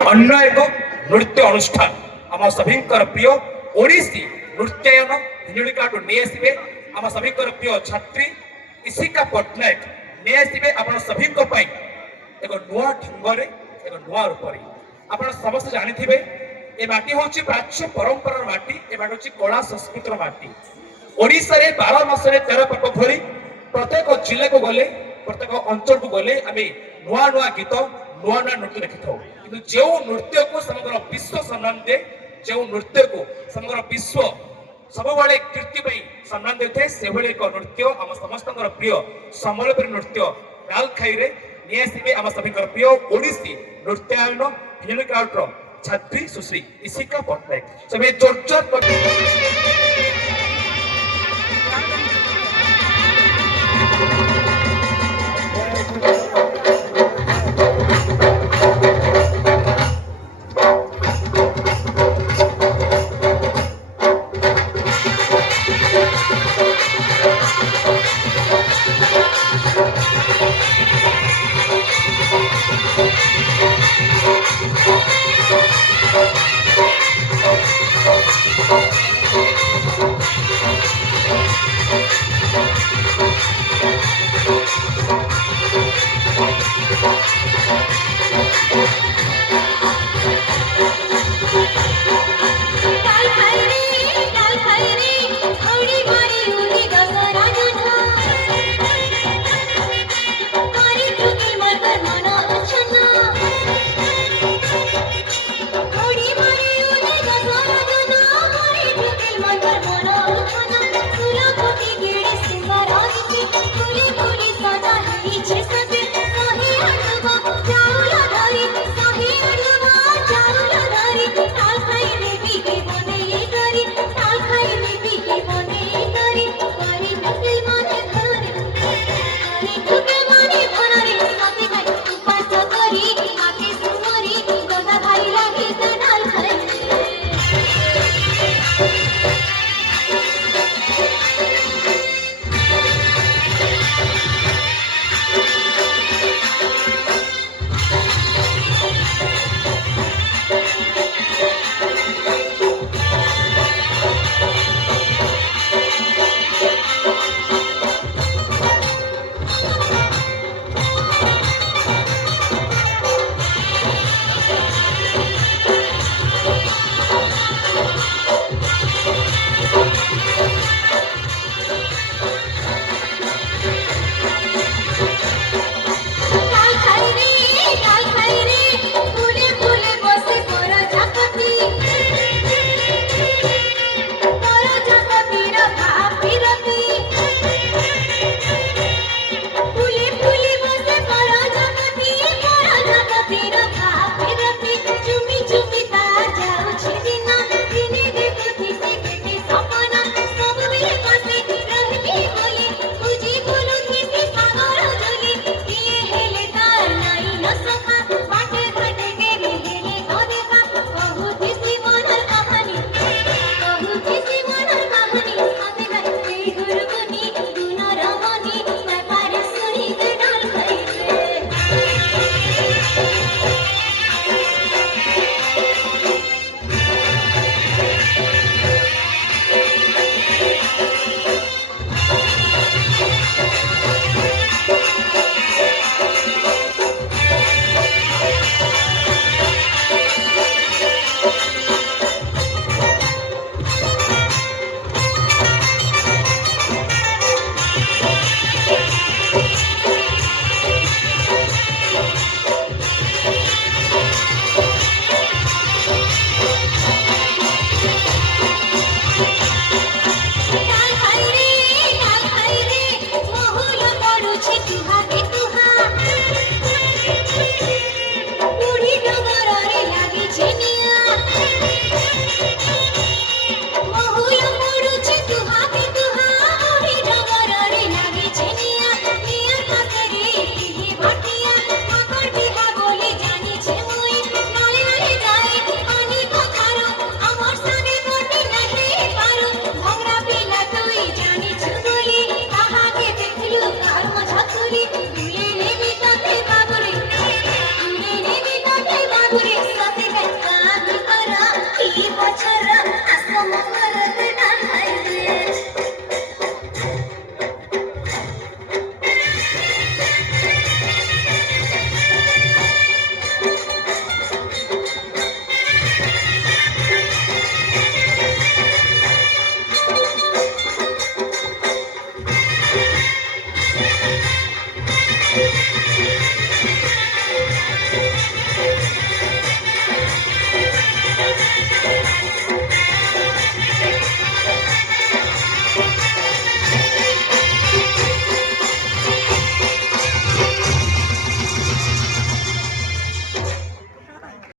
अन्य एक नृत्य अनुष्ठान आम सभी प्रिय ओडिसी नृत्यायन हिंजुड़िकाठू नहीं आसवे आम सभी प्रिय छात्री इशिका पट्टनायक नहीं आसवे आप सभी एक नुआ ढंग एक नुआ रूप आप समस्त जानी ए माटी हूँ प्राच्य परंपरार माटी ए माटी हूँ कला संस्कृतिर माटी ओडिशा रे 12 मास 13 पर्व धरी प्रत्येक जिले को गले प्रत्येक अंचल को गले आम नुआ नुआ गीत नुआ नुआ नृत्य देखी था कि जो नृत्य को समग्र विश्व सम्मान दे जो नृत्य को समग्र विश्व सब कीर्ति सम्मान दे से एक नृत्य आम समस्त प्रिय सम्बलपुरी नृत्य डालखाई निआसवे आम सभी प्रिय ओडिसी नृत्यायन हिंजुड़िकाठूर छात्री सुश्री इशिका पट्टनायक सब जोरदार